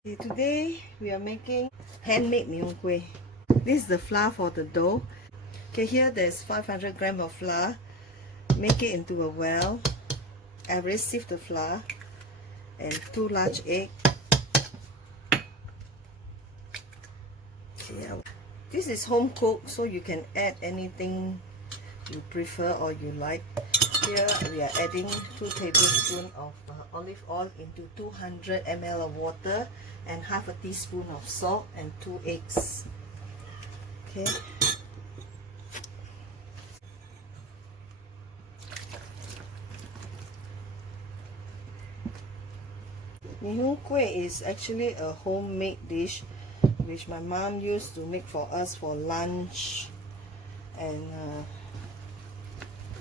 Okay, today we are making handmade MeeHoonKueh. This is the flour for the dough. Okay, here there's 500 grams of flour. Make it into a well. I already sieved the flour and 2 large eggs. Okay, this is home cooked, so you can add anything you prefer or you like. Here we are adding 2 tablespoons of olive oil into 200 ml of water and half a teaspoon of salt and 2 eggs. Okay. MeeHoonKueh is actually a homemade dish which my mom used to make for us for lunch, and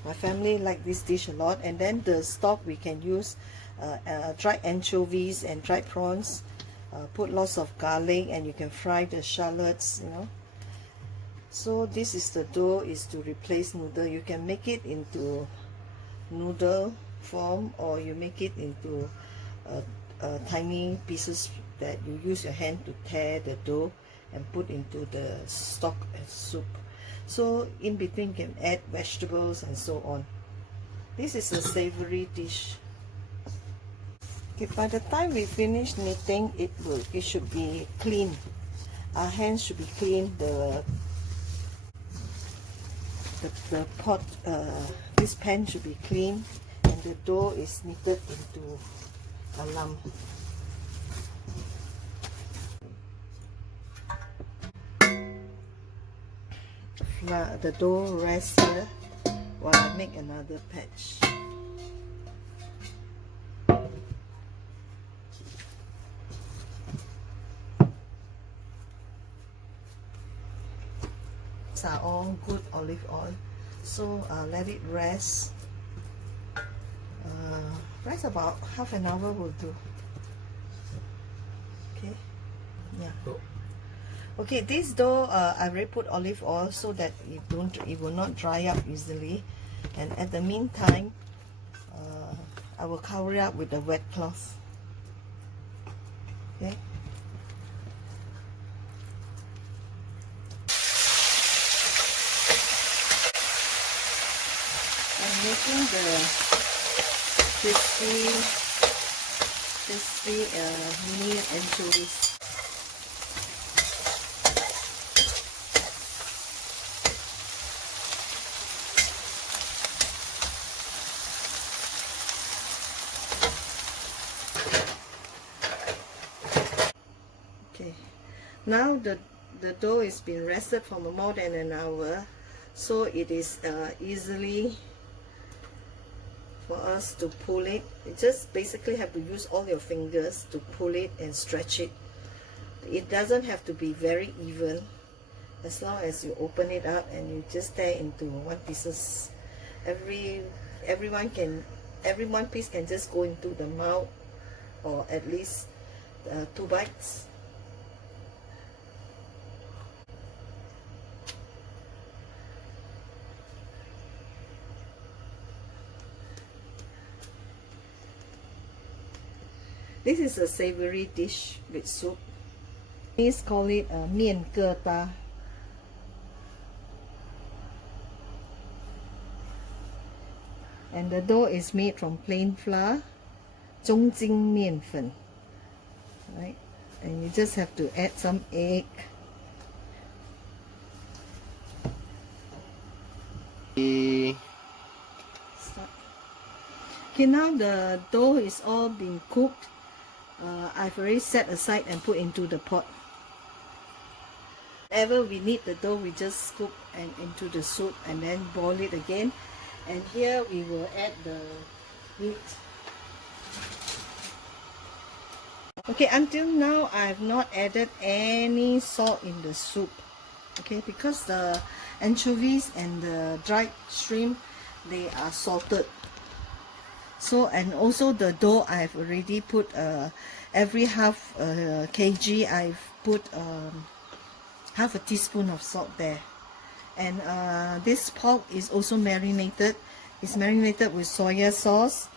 my family like this dish a lot. And then the stock we can use dried anchovies and dried prawns. Put lots of garlic and you can fry the shallots, you know. So this is the dough, is to replace noodle. You can make it into noodle form or you make it into tiny pieces that you use your hand to tear the dough and put into the stock and soup. So in between you can add vegetables and so on. This is a savory dish. Okay, by the time we finish knitting, it should be clean. Our hands should be clean. The pot, this pan should be clean, and the dough is knitted into a lump. The dough rests here while I make another patch. These are all good olive oil, so let it rest. Rest about half an hour will do. Okay, yeah. Okay, this dough I already put olive oil so that it will not dry up easily. And at the meantime, I will cover it up with a wet cloth. Okay. I'm making the crispy mini anchovies. Okay, now the dough is been rested for more than an hour, so it is easily for us to pull it. You just basically have to use all your fingers to pull it and stretch it. It doesn't have to be very even, as long as you open it up and you just tear into one pieces. Every one piece can just go into the mouth, or at least 2 bites. This is a savory dish with soup. Please call it a 面疙瘩. And the dough is made from plain flour, 中筋面粉, right? And you just have to add some egg. Okay, now the dough is all been cooked. I've already set aside and put into the pot. Whenever we need the dough, we just scoop and into the soup and then boil it again. And here we will add the meat. Okay, until now I have not added any salt in the soup. Okay, because the anchovies and the dried shrimp, they are salted. So, and also the dough I've already put every half kg I've put half a teaspoon of salt there. And this pork is also marinated. It's marinated with soya sauce,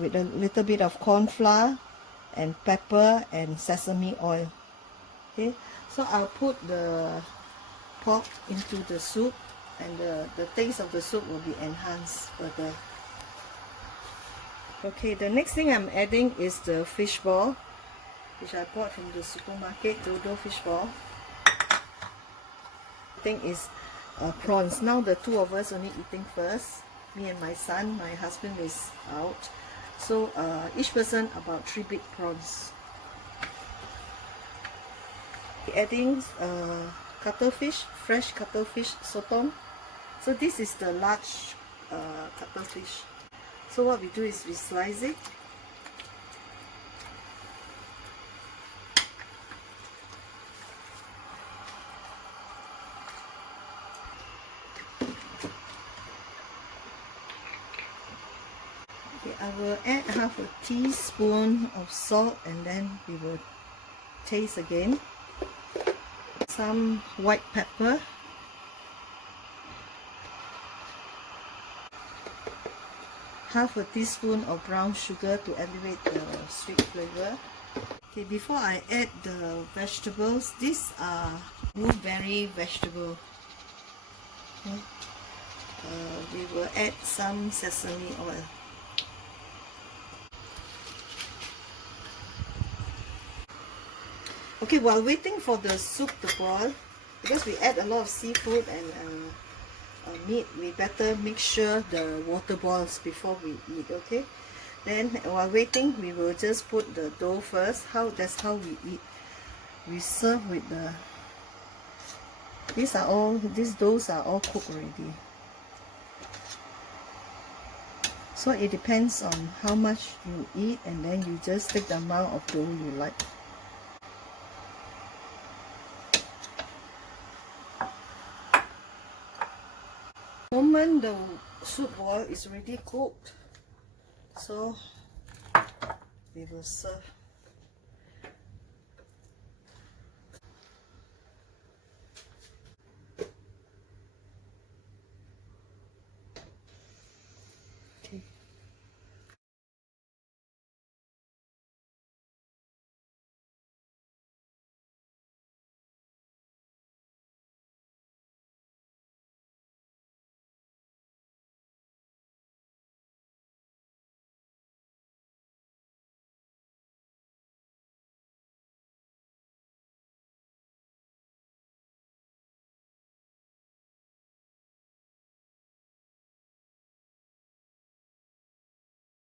with a little bit of corn flour, and pepper and sesame oil. Okay, so I'll put the pork into the soup, and the taste of the soup will be enhanced further. Okay, the next thing I'm adding is the fish ball, which I bought from the supermarket, Dodo fish ball. I think is prawns. Now the two of us only eating first, me and my son. My husband is out, so each person about 3 big prawns. Adding cuttlefish, fresh cuttlefish sotong. So this is the large cuttlefish. So what we do is we slice it. Okay, I will add half a teaspoon of salt, and then we will taste again. Some white pepper, half a teaspoon of brown sugar to elevate the sweet flavor. Okay, before I add the vegetables, these are wolberry vegetable. Okay. We will add some sesame oil. Okay, while waiting for the soup to boil, because we add a lot of seafood and meat, we better make sure the water boils before we eat. Okay, then while waiting, we will just put the dough first. That's how we eat. We serve with the, these doughs are all cooked already. So it depends on how much you eat, and then you just take the amount of dough you like. The moment the soup boil is already cooked, so we will serve.